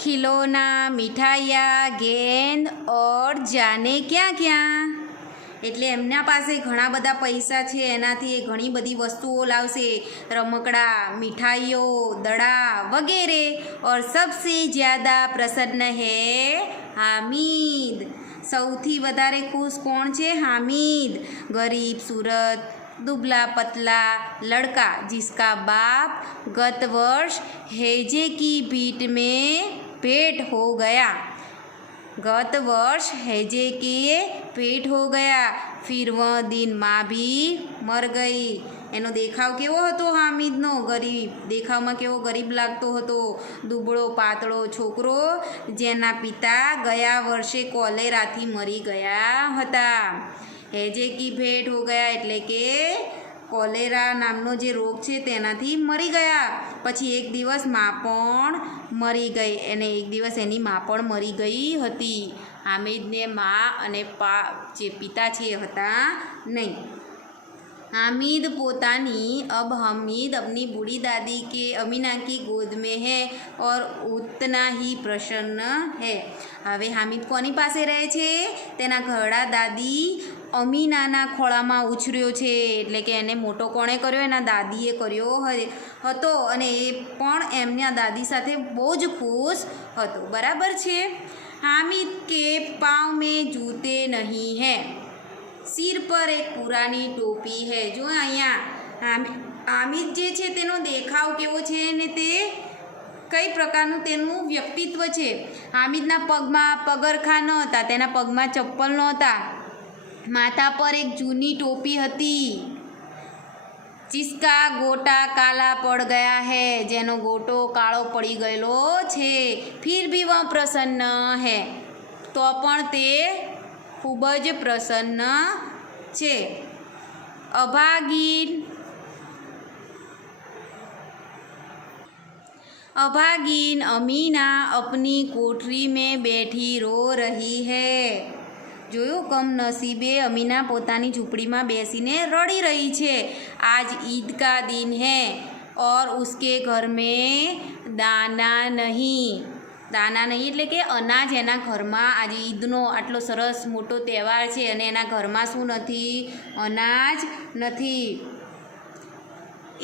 खिलौना, मिठाइयाँ, गेंद और जाने क्या क्या। એટલે એમના પાસે ઘણા બધા પૈસા છે, એનાથી એ ઘણી બધી વસ્તુઓ લાવશે, રમકડા, મિઠાઈઓ, દડા વગેરે। और सबसे ज़्यादा प्रसन्न है हामिद। સૌથી વધારે ખુશ કોણ છે? હામિદ। गरीब सूरत दुबला पतला लड़का जिसका बाप गत वर्ष हैजे की भेंट हो गया। गत वर्ष हैजे के पेट हो गया, फिर वह दिन माँ भी मर गई। એનો દેખાવ કેવો હતો હામિદનો? ગરીબ, દેખાવમાં કેવો ગરીબ લાગતો હતો, દુબળો પાતળો છોકરો જેના પિતા ગયા વર્ષે કોલેરાથી મરી ગયા હતા। હેજે કી ભેટ હો ગયા એટલે કે કોલેરા નામનો જે રોગ છે તેનાથી મરી ગયા। પછી એક દિવસ મા પણ મરી ગઈ, અને એક દિવસ એની મા પણ મરી ગઈ હતી। હામિદને મા અને જે પિતા છે એ હતા નહીં। हामिद अपनी बूढ़ी दादी के अमीना की गोद में है और उतना ही प्रसन्न है। હવે હામિદ કોની પાસે રહે છે? તેના ઘરડા દાદી અમીનાના ખોળામાં ઉછર્યો છે। એટલે કે એને મોટો કોણે કર્યો? એના દાદીએ કર્યો હતો, અને એ પણ એમના દાદી સાથે બહુ જ ખુશ હતો। બરાબર છે। हामिद के पाँव में जूते नहीं हैं, सिर पर एक पुरानी टोपी है। जो અહીંયા હામિદ જે છે તેનો દેખાવ કેવો છે ને તે કઈ પ્રકારનું તેનું વ્યક્તિત્વ છે? હામિદના પગમાં પગરખાં નહોતા, તેના પગમાં ચપ્પલ નહોતા, માથા પર એક જૂની ટોપી હતી। जिसका गोटा काला पड़ गया है, જેનો ગોટો કાળો પડી ગયેલો છે। फिर भी वह प्रसन्न है, તો પણ તે ખૂબ જ પ્રસન્ન છે। अभागीन अमीना अपनी कोठरी में बैठी रो रही है। જોયું? કમનસીબે અમીના પોતાની ઝૂંપડીમાં બેસીને રડી રહી છે। આજ ईद का दिन है और उसके घर में दाना नहीं। દાના નહીં એટલે કે અનાજ એના ઘરમાં આજે ઈદનો આટલો સરસ મોટો તહેવાર છે અને એના ઘરમાં શું નથી? અનાજ નથી।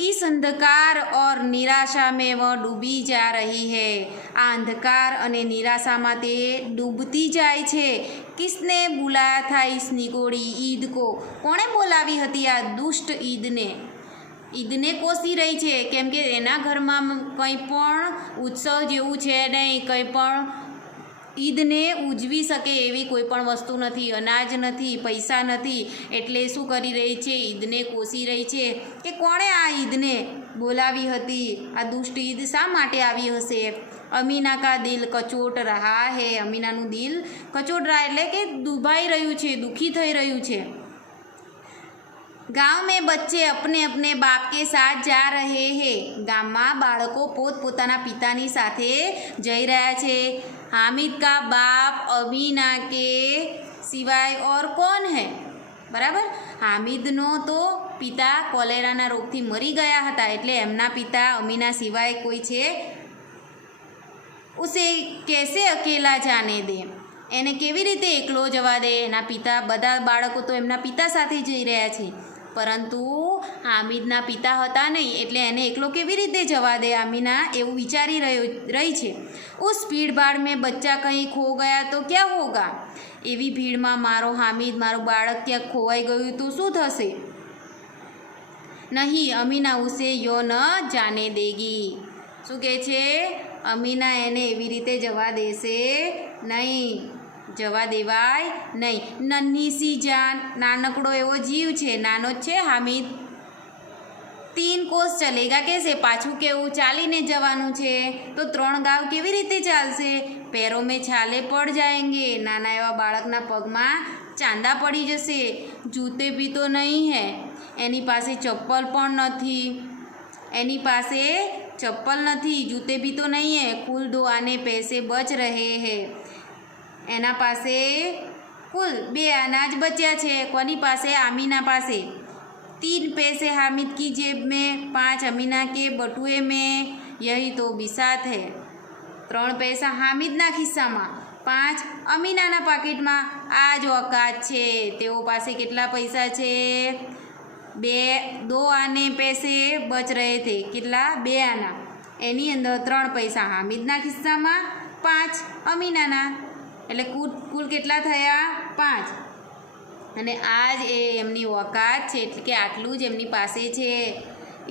इस अंधकार और निराशा में वह डूबी जा रही है। આ અંધકાર અને નિરાશામાં તે ડૂબતી જાય છે। किसने बुलाया था इस निगोड़ी ईद को? કોણે બોલાવી હતી આ દુષ્ટ ઈદને? ઈદને કોસી રહી છે, કેમ કે એના ઘરમાં કંઈ પણ ઉત્સવ જેવું છે નહીં, કંઈ પણ ઈદને ઉજવી શકે એવી કોઈ પણ વસ્તુ નથી, અનાજ નથી, પૈસા નથી, એટલે શું કરી રહી છે? ઈદને કોસી રહી છે કે કોણે આ ઈદને બોલાવી હતી? આ દુષ્ટ ઈદ શા માટે આવી હશે? અમીના કા દિલ કચોટ રહા હે। અમીનાનું દિલ કચોટ રહા એટલે કે દુભાઈ રહ્યું છે, દુઃખી થઈ રહ્યું છે। गांव में बच्चे अपने अपने बाप के साथ जा रहे हैं। ગામમાં બાળકો પોતપોતાના પિતાની સાથે જઈ રહ્યા છે। हामिद का बाप अमीना के सिवाय और कौन है? બરાબર। હામિદનો તો પિતા કોલેરાના રોગથી મરી ગયા હતા, એટલે એમના પિતા અમીના સિવાય કોઈ છે? ઉસે કેસે અકેલા જાને દે? એને કેવી રીતે એકલો જવા દે? એના પિતા, બધા બાળકો તો એમના પિતા સાથે જઈ રહ્યા છે, પરંતુ હામિદના પિતા હતા નહીં, એટલે એને એકલો કેવી રીતે જવા દે અમીના? એવું વિચારી રહી છે। ઉસ ભીડભાડ મેં બચ્ચા કहीं ખો ગયા તો ક્યાં હોગા? એવી ભીડમાં મારો હામિદ, મારું બાળક ક્યાંક ખોવાઈ ગયું તો શું થશે? નહીં અમીના ઉસે યો ન જાને દેગી। શું કહે છે? અમીના એને એવી રીતે જવા દેશે નહીં, જવા દેવાય નહીં। નન્હી સી જાન, નાનકડો એવો જીવ છે, નાનો જ છે હામિદ। 3 કોસ ચલેગા કેસે? પાછું કેવું? ચાલીને જવાનું છે, તો 3 ગાવ કેવી રીતે ચાલશે? પેરો મેં છાલે પડ જાયંગે, નાના એવા બાળકના પગમાં ચાંદા પડી જશે। જૂતે ભી તો નહીં હે, એની પાસે ચપ્પલ પણ નથી, એની પાસે ચપ્પલ નથી, જૂતે ભી તો નહીં હે। કુલ 2 આને પૈસે બચ રહે હે, એના પાસે કુલ 2 અનાજ બચ્યા છે। કોની પાસે? આમીના પાસે। 3 पैसे हामिद की जेब में, 5 अमीना के बटुए में, यही तो बिसात है। 3 પૈસા હામિદના ખિસ્સામાં, 5 અમીનાના પાકીટમાં. આ જ ઓકાત છે. તેઓ પાસે કેટલા પૈસા છે? 2 આને પૈસે બચ રહે થે. કેટલા? 2 આના. એની અંદર 3 પૈસા હામિદના ખિસ્સામાં, 5 અમીનાના. એટલે કુલ કેટલા થયા? 5. અને આ જ એમની ઓકાત છે, એટલે કે આટલું જ એમની પાસે છે.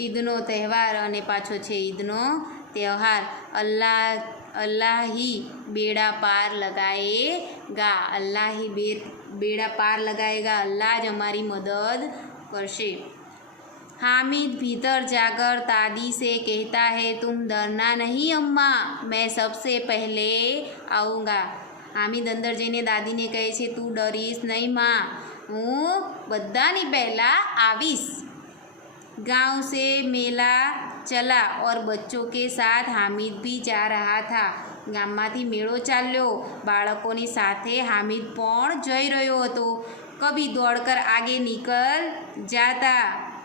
ઈદનો તહેવાર અને પાછો છે ઈદનો તહેવાર. અલ્લાહી બેડા પાર લગાએગા. અલ્લાહી બેડા પાર લગાએગા. અલ્લાહ જ અમારી મદદ કરશે. हामिद भीतर जाकर दादी से कहता है तुम डरना नहीं अम्मा, मैं सबसे पहले आऊँगा. हामिद अंदर जईने दादीने કહે છે તું ડરીશ નહીં માં, હું બધાની પહેલાં આવીશ. गांव से मेला चला और बच्चों के साथ हामिद भी जा रहा था. ગામમાંથી મેળો ચાલ્યો, બાળકોની સાથે હામિદ પણ જઈ રહ્યો હતો. કભી દોડકર આગે નિકલ જાતા,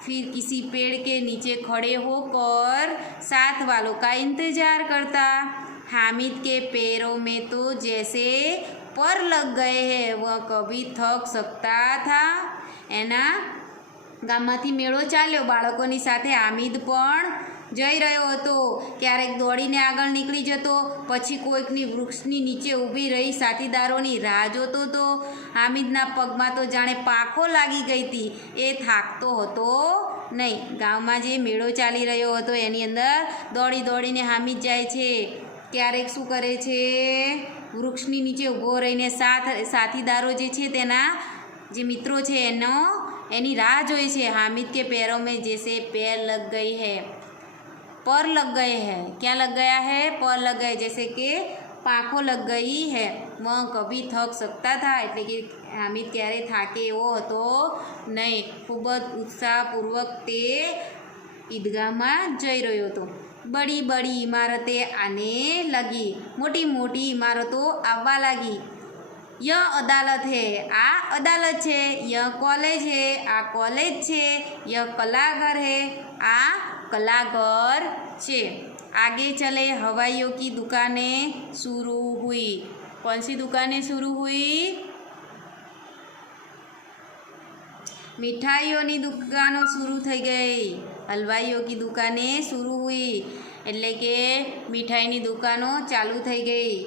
फिर किसी पेड़ के नीचे खड़े होकर साथ वालों का इंतज़ार करता. हामिद के पैरों में तो जैसे पर लग गए हैं, वह कभी थक सकता था. એના ગામમાંથી મેળો ચાલ્યો, બાળકોની સાથે હામિદ પણ જઈ રહ્યો હતો. ક્યારેક દોડીને આગળ નીકળી જતો, પછી કોઈકની વૃક્ષની નીચે ઊભી રહી સાથીદારોની રાહ જોતો હતો. હામિદના પગમાં તો જાણે પાંખો લાગી ગઈ હતી. એ થાકતો હતો નહીં. ગામમાં જે મેળો ચાલી રહ્યો હતો એની અંદર દોડી દોડીને હામિદ જાય છે. ક્યારેક શું કરે છે? વૃક્ષની નીચે ઊભો રહીને સાથીદારો જે છે તેના જે મિત્રો છે એની રાહ જોઈ છે. हामिद के पैरों में जैसे पैर लग गई है, पर लग गए हैं. क्या लग गया है? पर लग गए. जैसे कि પાંખો લગ ગઈ હે. વહ કભી થક શકતા થા. એટલે કે હામિદ ક્યારે થાકે એવો હતો નહીં. ખૂબ જ ઉત્સાહપૂર્વક તે ઈદગાહમાં જઈ રહ્યો હતો. બડી બડી ઇમારતે આને લગી. મોટી મોટી ઇમારતો આવવા લાગી. યહ અદાલત હે. આ અદાલત છે. યહ કોલેજ હે. આ કોલેજ છે. યહ કલાઘર હે. આ કલાઘર છે. आगे चले. हवाइयों की दुकानें शुरू हुई. कौन सी दुकानें शुरू हुई? मिठाइयों दुकानों शुरू થઈ ગઈ. હલવાઈઓ કી દુકાને શુरू हुई. એટલે કે મીઠાઈની દુકાનો ચાલુ થઈ ગઈ.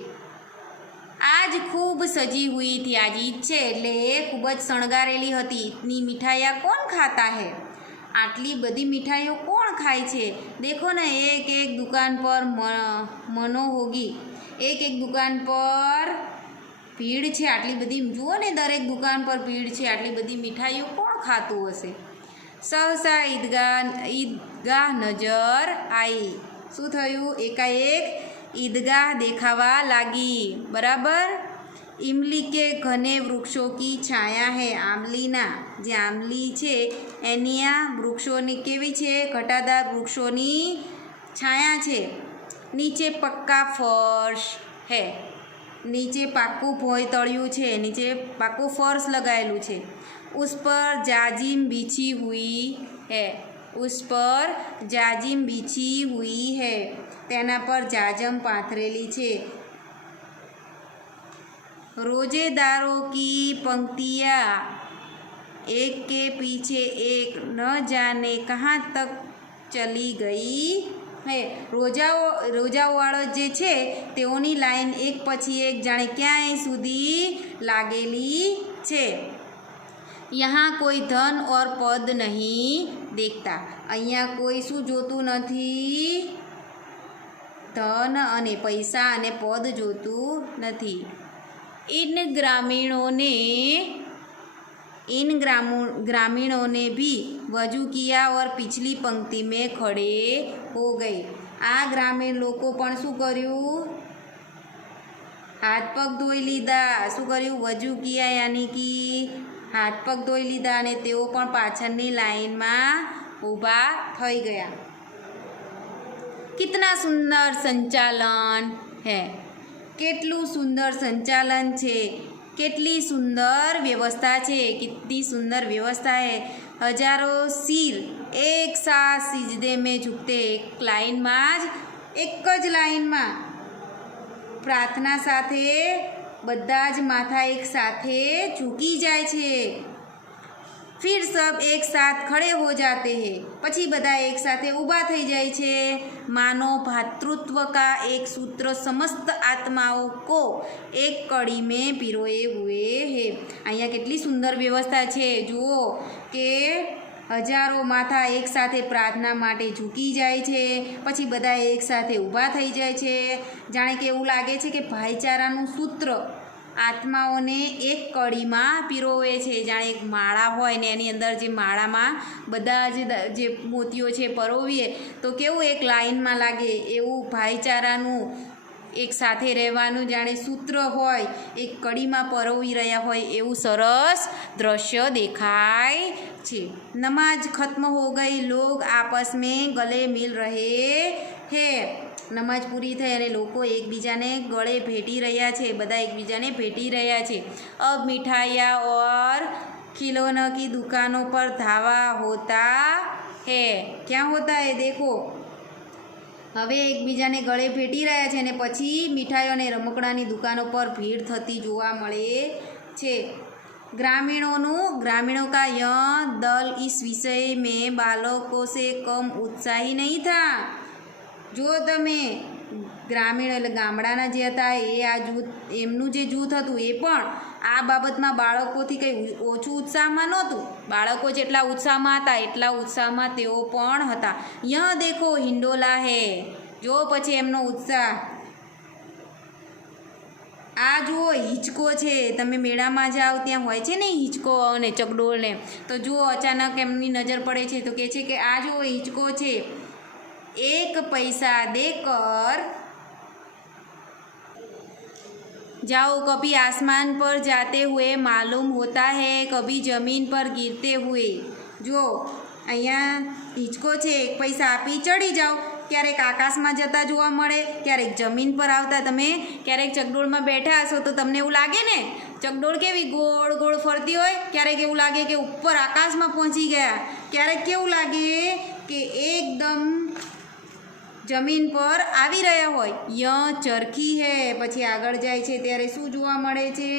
આજ ખૂબ સજી હુઈ थी. આજ ઈદ છે એટલે ખૂબ જ શણગારેલી હતી. ઇતની મિઠાઈયા કોણ ખાતા હૈ? આટલી બધી મીઠાઈઓ કોણ ખાય છે? દેખો ને, એક એક દુકાન પર મનો હોગી. એક એક દુકાન પર ભીડ છે. આટલી બધી જુઓ ને, દરેક દુકાન પર ભીડ છે. આટલી બધી મીઠાઈઓ કોણ ખાતું હશે? સહસા ઈદગાહ નજર આઈ. શું થયું? એકાએક ઈદગાહ દેખાવા લાગી. બરાબર. इमली के घने वृक्षों की छाया है. આંબલીના જે આંબલી છે એની આ વૃક્ષોની કેવી છે? ઘટાદાર વૃક્ષોની છાયા છે. નીચે પક્કા ફર્શ હે. નીચે પાક્કું ભોંય તળિયું છે. નીચે પાક્કું ફર્શ લગાવેલું છે. ઉસ પર જાજીમ બીછી હુઈ હે. ઉસ પર જાજીમ બીછી હુઈ હે. તેના પર જાજમ પાથરેલી છે. रोजेदारों की पंक्तियाँ एक के पीछे एक न जाने कहाँ तक चली गई है. રોજાવાળો જે છે તેઓની લાઈન એક પછી એક જાણે ક્યાંય સુધી લાગેલી છે. यहाँ कोई धन और पद नहीं देखता. અહીંયા કોઈ શું જોતું નથી? ધન અને પૈસા અને પદ જોતું નથી. इन ग्रामीणों ने भी वजू किया और पिछली पंक्ति में खड़े हो गए. આ ગ્રામીણ લોકો પણ શું કર્યું? હાથ પગ ધોઈ લીધા. શું કર્યું? વજુ કિયા યાની કે હાથ પગ ધોઈ લીધા અને તેઓ પણ પાછળની લાઈનમાં ઊભા થઈ ગયા. કિતના સુંદર સંચાલન હે. કેટલું સુંદર સંચાલન છે. કેટલી સુંદર વ્યવસ્થા છે. કિતની સુંદર વ્યવસ્થા હે. હજારો સિર એક સાથ સિજદે મેં ઝૂકતે. એક લાઈનમાં જ, એક જ લાઈનમાં प्रार्थना साथे બધા જ માથા એક સાથે झुकी जाए छे। फिर सब एक साथ खड़े हो जाते हैं, પછી બધા एक साथे ઊભા થઈ જાય છે। मानो भातृत्व का एक सूत्र समस्त आत्माओं को एक कड़ी में पिरोए हुए है। અહીંયા કેટલી સુંદર વ્યવસ્થા છે, જુઓ કે હજારો માથા એક સાથે પ્રાર્થના માટે ઝૂકી જાય છે, પછી બધા એક સાથે ઊભા થઈ જાય છે। જાણે કે એવું લાગે છે કે ભાઈચારાનું સૂત્ર આત્માઓને એક કડીમાં પીરોવે છે। જાણે એક માળા હોય ને એની અંદર જે માળામાં બધા જે મોતીઓ છે પરોવીએ તો કેવું એક લાઈનમાં લાગે, એવું ભાઈચારાનું એક સાથે રહેવાનું જાણે સૂત્ર હોય એક કડીમાં પરોવી રહ્યા હોય એવું સરસ દ્રશ્ય દેખાય છે। नमाज खत्म हो गई, लोग आपस में गले मिल रहे हैं। नमाज पूरी થઈ અને લોકો એકબીજાને ગળે ભેટી રહ્યા છે, બધા એકબીજાને ભેટી રહ્યા છે। अब मिठाइयाँ और खिलौनों की दुकानों पर धावा होता है। क्या होता है देखो, હવે એકબીજાને ગળે ભેટી રહ્યા છે અને પછી મીઠાઈઓ અને રમકડાની દુકાનો પર ભીડ થતી જોવા મળે છે। ग्रामीणों का यह दल इस विषय में बालकों से कम उत्साही नहीं था। जो તમે ગ્રામીણ એટલે ગામડાના જે હતા એ આ જૂથ, એમનું જે જૂથ હતું એ પણ આ બાબતમાં બાળકોથી કંઈ ઓછું ઉત્સાહમાં નહોતું। બાળકો જેટલા ઉત્સાહમાં હતા એટલા ઉત્સાહમાં તેઓ પણ હતા। યહ દેખો હિંડોલા હે, જો પછી એમનો ઉત્સાહ। આ જુઓ હિંચકો છે, તમે મેળામાં જાઓ ત્યાં હોય છે ને હિંચકો અને ચકડોળને, તો જુઓ અચાનક એમની નજર પડે છે તો કહે છે કે આ જુઓ હિંચકો છે, 1 पैसा देकर जाओ, कभी आसमान पर जाते हुए मालूम होता है, कभी ज़मीन पर गिरते हुए। जो અહીંયા હિંચકો છે, 1 પૈસા આપી ચડી જાઓ, ક્યારેક આકાશમાં જતા જોવા મળે, ક્યારેક જમીન પર આવતા। તમે ક્યારેક ચકડોળમાં બેઠા હશો તો તમને એવું લાગે ને, ચકડોળ કેવી ગોળ ગોળ ફરતી હોય, ક્યારેક એવું લાગે કે ઉપર આકાશમાં પહોંચી ગયા, ક્યારેક કેવું લાગે કે એકદમ જમીન પર આવી રહ્યા હોય। ય ચરખી હે, પછી આગળ જાય છે ત્યારે શું જોવા મળે છે,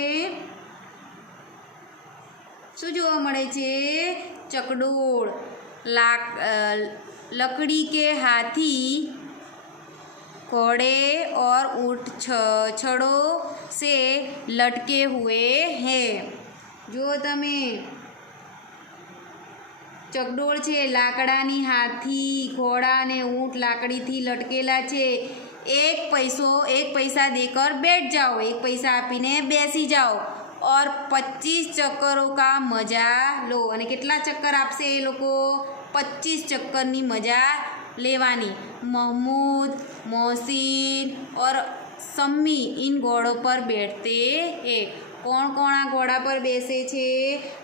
શું જોવા મળે છે, ચકડોળ। लकड़ी के हाथी, घोड़े और ऊँट छड़ों से लटके हुए हैं। जो તમે ચકડોળ છે, લાકડાની હાથી, ઘોડા અને ઊંટ લાકડીથી લટકેલા છે। 1 पैसा देकर बैठ जाओ, 1 पैसा આપીને બેસી જાઓ, और 25 ચક્કરોं का મજા લો। અને કેટલા ચક્કર આપશે એ લોકો, 25 ચક્કરની મજા લેવાની। महमूद, मोहसिन और सम्मी इन घोड़ों पर बैठते हैं। કોણ કોણ આ ઘોડા પર બેસે છે,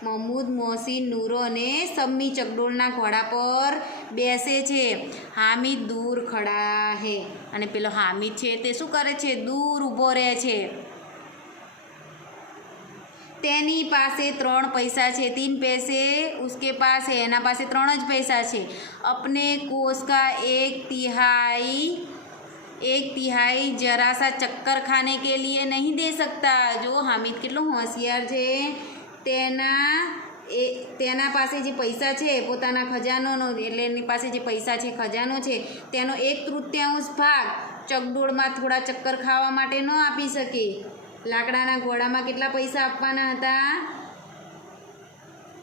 મહમૂદ, મોહસિન, નૂરો અને સમ્મી ચકડોળના ઘોડા પર બેસે છે। હામિદ દૂર ખડા હે, અને પેલો હામિદ છે તે શું કરે છે, દૂર ઊભો રહે છે। તેની પાસે 3 પૈસા છે, 3 पैसे उसके पास है, એના પાસે 3 જ પૈસા છે। अपने कोष का 1/3 जरा सा चक्कर खाने के लिए नहीं दे सकता। जो हामिद કેટલો હોશિયાર છે, તેના પાસે જે પૈસા છે પોતાના ખજાનોનો, એટલે એની પાસે જે પૈસા છે ખજાનો છે તેનો 1/3 ભાગ ચકડોળમાં થોડા ચક્કર ખાવા માટે ન આપી શકે। લાકડાના ઘોડામાં કેટલા પૈસા આપવાના હતા,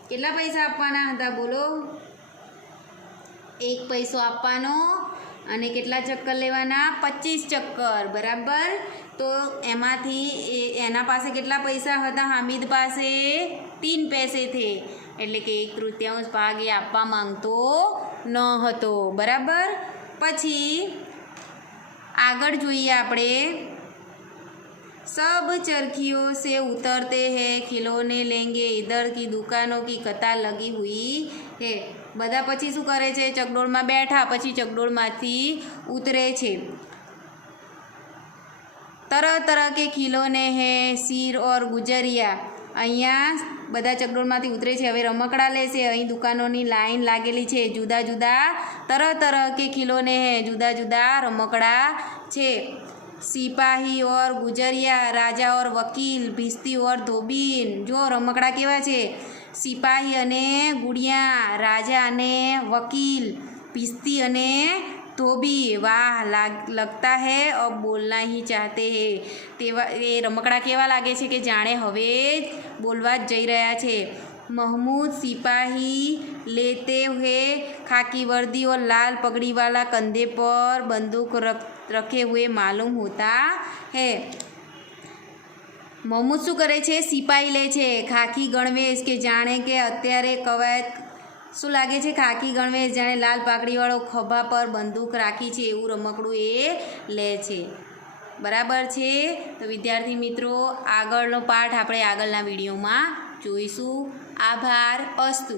કેટલા પૈસા આપવાના હતા બોલો, 1 પૈસો આપવાનો અને કેટલા ચક્કર લેવાના, 25 ચક્કર, બરાબર। તો એમાંથી એના પાસે કેટલા પૈસા હતા, હામિદ પાસે 3 पैसे थे, એટલે કે 1/3 ભાગ એ આપવા માંગતો ન હતો, બરાબર। પછી આગળ જોઈએ આપણે, सब चरखियों से उतरते हैं, खिलौने लेंगे, इधर की दुकानों की कतार लगी हुई है। બધા પછી શું કરે છે, ચકડોળમાં બેઠા પછી ચકડોળમાંથી ઉતરે છે। तरह तरह के खिलौने हैं, सिर और गुजरिया। અહીંયા બધા ચકડોળમાંથી ઉતરે છે, હવે રમકડા લેશે। અહીં દુકાનોની લાઈન લાગેલી છે, જુદા જુદા तरह तरह के खिलौने हैं, જુદા જુદા રમકડા છે। सिपाही और गुजरिया, राजा और वकील, भिस्ती और धोबीन। जो રમકડા કેવા છે? સિપાહી અને ગુડિયા, રાજા અને વકીલ, ભિસ્તી અને ધોબી। વાહ, લગતા હૈ અબ બોલના ही ચાહતે હૈ। તેવા એ રમકડા કેવા લાગે છે કે જાણે હવે જ બોલવા જ જઈ રહ્યા છે। महमूद सिपाही लेते हुए खाकी वर्दी और लाल पगड़ी वाला कंधे पर बंदूक रखे हुए मालूम होता है। महमूद શું કરે છે? સિપાહી લે છે ખાકી ગણવેશ કે જાણે કે અત્યારે કવાયત શું લાગે છે? ખાકી ગણવેશ જાણે લાલ પાઘડીવાળો ખભા પર બંદૂક રાખી છે એવું રમકડું એ લે છે। બરાબર છે? તો વિદ્યાર્થી મિત્રો, આગળનો પાઠ આપણે આગળના વિડીયોમાં જોઈશું। આભાર, અસ્તુ।